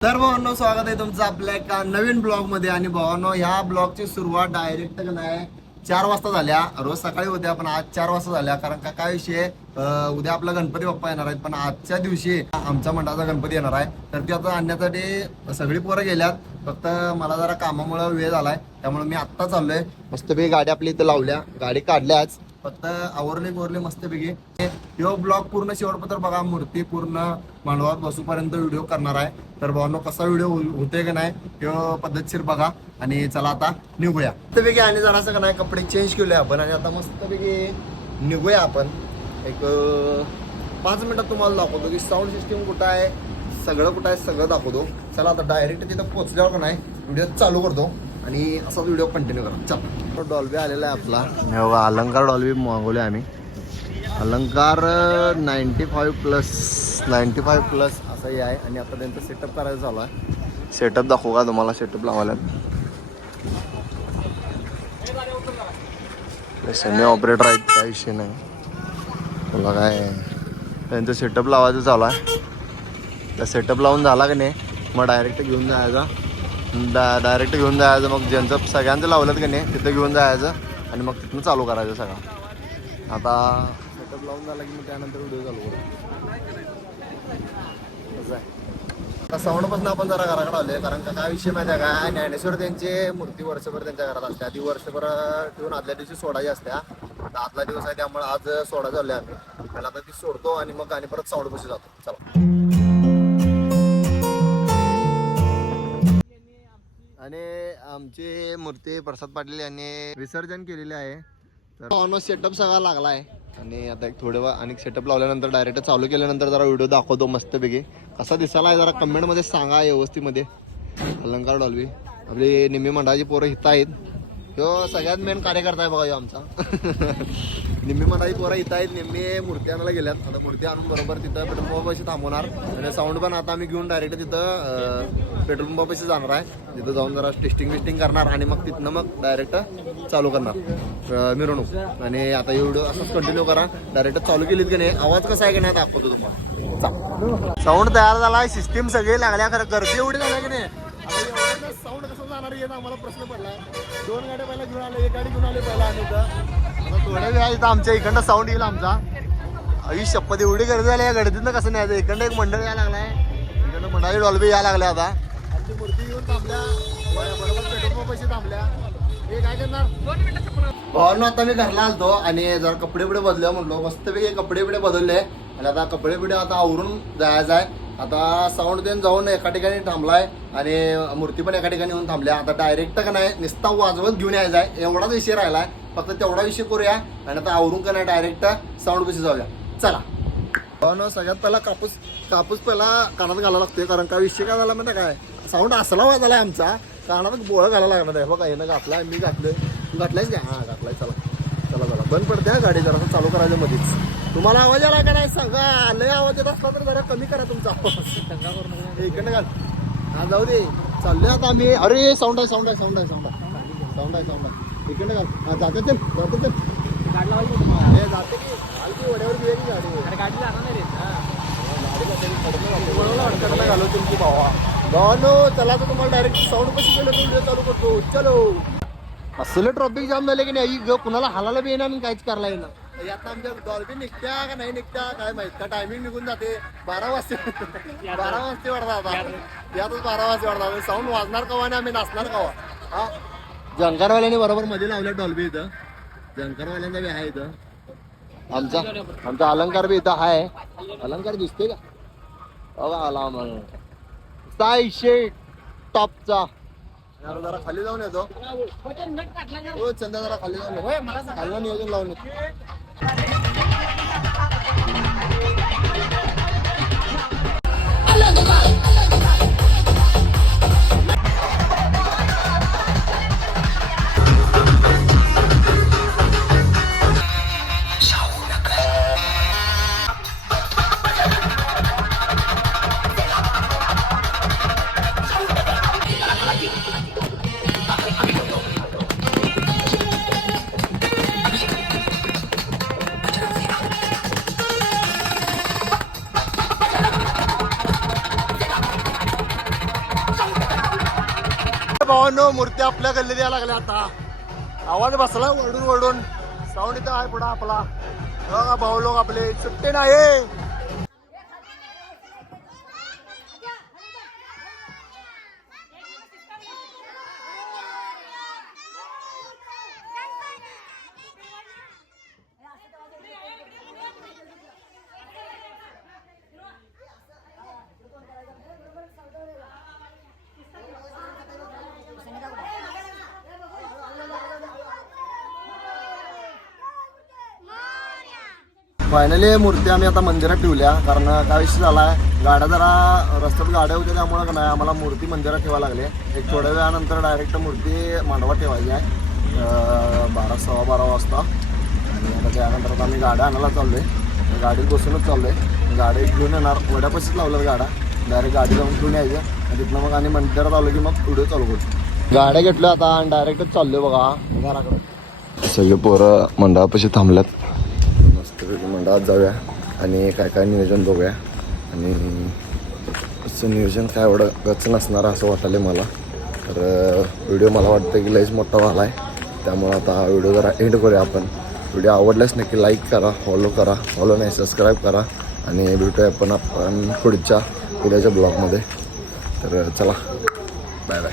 तर भावांनो स्वागत आहे तुमचं आपल्या एका नवीन ब्लॉगमध्ये आणि भावांनो ह्या ब्लॉगची सुरुवात डायरेक्ट नाही चार वाजता झाल्या. रोज सकाळी होत्या पण आज चार वाजता झाल्या. कारण का काय विषय उद्या आपला गणपती बाप्पा येणार आहेत पण आजच्या दिवशी आमच्या मंडळाचा गणपती येणार आहे. तर ते आता आणण्यासाठी सगळी पोरं गेल्यात. फक्त मला जरा कामामुळे वेळ झालाय त्यामुळे मी आत्ता चाललोय. मस्तपैकी गाडी आपली इथं लावल्या. गाडी काढल्याच फक्त आवरले बोरले मस्तपैकी हे ब्लॉग पूर्ण शेवटपत्र बघा. मूर्ती पूर्ण मांडवात बसूपर्यंत व्हिडिओ करणार आहे. तर भावांनो कसा व्हिडिओ हो-, होते का नाही तो पद्धतशीर बघा. आणि चला आता निघूया. मस्तपैकी आणि जरासं का नाही कपडे चेंज केले आपण आणि आता मस्तपैकी निघूया आपण. एक पाच मिनटात तुम्हाला दाखवतो की साऊंड सिस्टीम कुठं आहे सगळं कुठं आहे सगळं दाखवतो. चला आता डायरेक्ट तिथं पोचल्यावर का नाही व्हिडिओ चालू करतो. आणि असाच व्हिडिओ कंटिन्यू करा. चला. डॉल्बी आलेला आहे आपला. अलंकार डॉल्बी मागवले आम्ही. Alankar ninety five plus ninety five plus असंही आहे. आणि आता त्यांचं सेटअप करायचं चालू आहे. सेटअप दाखवू का तुम्हाला? सेटअप लावायला. सेमी ऑपरेटर आहेत काही विषय नाही. तुला काय त्यांचं सेटअप लावायचं चालू आहे. त्या सेटअप लावून झाला की नाही? मग डायरेक्ट घेऊन जायचा. डा डायरेक्ट घेऊन जायचं मग ज्यांचं सगळ्यांचं लावलं की नाही तिथं घेऊन जायचं आणि मग तिथून चालू करायचं सगळं. आता सेटअप लावून झाला की मग त्यानंतर व्हिडिओ चालू करू. कसं आहे. आता साऊंडपासून आपण जरा घराकडे आलोय कारण का काय विषय माहिती आहे का? ज्ञानेश्वर त्यांची मूर्ती वर्षभर त्यांच्या घरात असते आधी वर्षभर ठेवून आदल्या दिवशी सोडायची असत्या. आता आदला दिवस आहे त्यामुळे आज सोडा झाले आम्ही. त्याला आता ती सोडतो आणि मग आणि परत साऊंड बशी जातो. चला. आणि आमची मूर्ती प्रसाद पाटील यांनी विसर्जन केलेले आहे. तर सेटअप सगळा लागला आहे आणि आता एक थोडे वेळ आणि सेटअप लावल्यानंतर डायरेक्ट चालू केल्यानंतर जरा व्हिडिओ दाखवतो मस्तपैकी. कसा दिसायला आहे जरा कमेंटमध्ये सांगा व्यवस्थेमध्ये अलंकार डॉलवी आपली निम्मी मंडळाची पोरं हित आहेत. ह्यो सगळ्यात मेन कार्यकर्ता आहे बघा आमचा. निम्मी मंडळाची पोरं इथं आहेत. निम्मी मूर्ती आणायला गेल्यात. आता मूर्ती आणून बरोबर तिथं पेट्रोल पंपाशी थांबवणार. आणि साऊंड पण आता आम्ही घेऊन डायरेक्ट तिथं पेट्रोल पंपाशी जाणार आहे. तिथं जाऊन जरा टेस्टिंग विस्टिंग करणार आणि मग तिथनं मग डायरेक्ट चालू करणार. मिरवणूक. आणि आता एवढं असंच कंटिन्यू करा. डायरेक्ट चालू केलीत की नाही? आवाज कसा आहे की नाही? दाखवतो तुम्हाला. साऊंड तयार झाला सिस्टीम सगळे लागल्या खरं. गर्दी एवढी झाल्या की नाही? साऊंड कसं जाणार येत आम्हाला प्रश्न पडला. दोन गाड्या पहिला घेऊन आले एक गाडी घेऊन आले पहिला आणि थोड्या वेळा आमच्या इकडनं साऊंड येईल आमचा. आई शपथ एवढी गर्दी झाली या गर्दीनं कसं नाही इकडनं एक मंडळ यायला लागलाय. इकडनं मंडळी डॉल्बी यायला लागल्या आता. आमची मूर्ती येऊन थांबल्या. बरोबर पेट्रोल पंपाशी थांबल्या. हे काय करणार? आता मी घरला आलतो आणि जरा कपडे बिडे बदलले म्हणलो. मस्तपैकी कपडे बिडे बदलले. आणि आता कपडे बिडे आता आवरून जायचं आहे. आता साऊंड देऊन जाऊन एका ठिकाणी थांबलाय आणि मूर्ती पण एका ठिकाणी येऊन थांबल्या. आता डायरेक्ट का नाही नुसता वाजवत घेऊन यायचा आहे एवढाच विषय राहिलाय. फक्त तेवढा विषय करूया आणि आता आवरून का नाही डायरेक्ट साऊंड बशी जाऊया. चला. हो भावांनो सगळ्यात पहिला कापूस कापूस पहिला कानात घालायला लागतोय कारण का विषय काय झाला माहिती काय? साऊंड असला आहे आमचा कानात बोळ घालायला लागणार आहे. हो बघा येणं घातलाय मी घातलंय. तू घातलायस का? हा घातलाय चला. चला चला. बंद पडते गाडी जरा चालू करायचं मध्येच तुम्हाला आवाज आला का नाही सांगा. लय आवाज येत असला तर जरा कमी करा तुमचा. आवाज इकडे घाल. हा जाऊ दे. चाललोय आता आम्ही. अरे साऊंड आहे साऊंड आहे साऊंड आहे साऊंड आहे. साऊंड आहे साऊंड आहे. इकडे घाल. हा जाते ते जाते ते हे जाते की. घाल की वड्यावर घेऊया की गाडी घालो तुमची भावा भावानो चला तर तुम्हाला डायरेक्ट साऊंड कशी केलं व्हिडिओ चालू करतो. चलो. असलं ट्रॉफिक जाम झाले की नाही? ग कुणाला हालायला बी येणार आणि काहीच करायला येणार. आता आमच्या डॉल्फिन निघत्या का नाही निघत्या काय माहीत? का टायमिंग निघून जाते? बारा वाजते. बारा वाजते वाढता आता. यातच बारा वाजते वाढता साऊंड वाजणार कवा आणि आम्ही नाचणार कवा? हा? जंकारवाल्याने बरोबर मध्ये लावल्या डॉल्बी इथं. जंकारवाल्यांचा बी आहे इथं. आमचा आमचा अलंकार बी इथं आहे. अलंकार दिसते का? बघा आला मग. सायशे टॉपचा. जरा खाली जाऊन येतो. हो चंदा जरा खाली जाऊन येतो. खाली जाऊन नियोजन लावून येतो. Thank you. भावांनो मूर्ती आपल्या गल्लीत यायला लागल्या आता. आवाज बसला वळून वळून. साऊंड इथं आहे पुढं आपला. बघा भाऊ लोक आपले. सुट्टे नाही. फायनली मूर्ती आम्ही आता मंदिरात ठेवल्या. कारण काय विषय झाला आहे गाड्या जरा रस्त्यात गाड्या होत्या त्यामुळं का नाही आम्हाला मूर्ती मंदिरात ठेवायला लागले. एक थोड्या वेळानंतर डायरेक्ट मूर्ती मांडवात ठेवायची आहे. बारा सव्वा बारा वाजता. आणि आता त्यानंतर आता आम्ही गाड्या आणायला आहे गाडीत बसूनच चाललो आहे गाडी घेऊन येणार. वड्यापाशीच लावलं गाड्या. डायरेक्ट गाडी जाऊन घेऊन यायचं. आणि तिथनं मग आणि मंदिरात आलो की मग व्हिडिओ चालू करतो गाड्या घेतल्या आता आणि डायरेक्टच चाललो बघा. घराकडे. सगळे पोरं मंडळापाशी थांबल्यात. मस्तपैकी मंडळात जाऊया आणि काय काय नियोजन बघूया. आणि असं नियोजन काय एवढं गच नसणार असं वाटायला मला. तर व्हिडिओ मला वाटतं की लईच मोठा झाला आहे त्यामुळं आता व्हिडिओ जरा एंड करूया आपण. व्हिडिओ आवडल्यास नक्की लाईक करा फॉलो करा फॉलो नाही सबस्क्राईब करा. आणि भेटूया आपण आपण पुढच्या उद्याच्या ब्लॉगमध्ये तर चला बाय बाय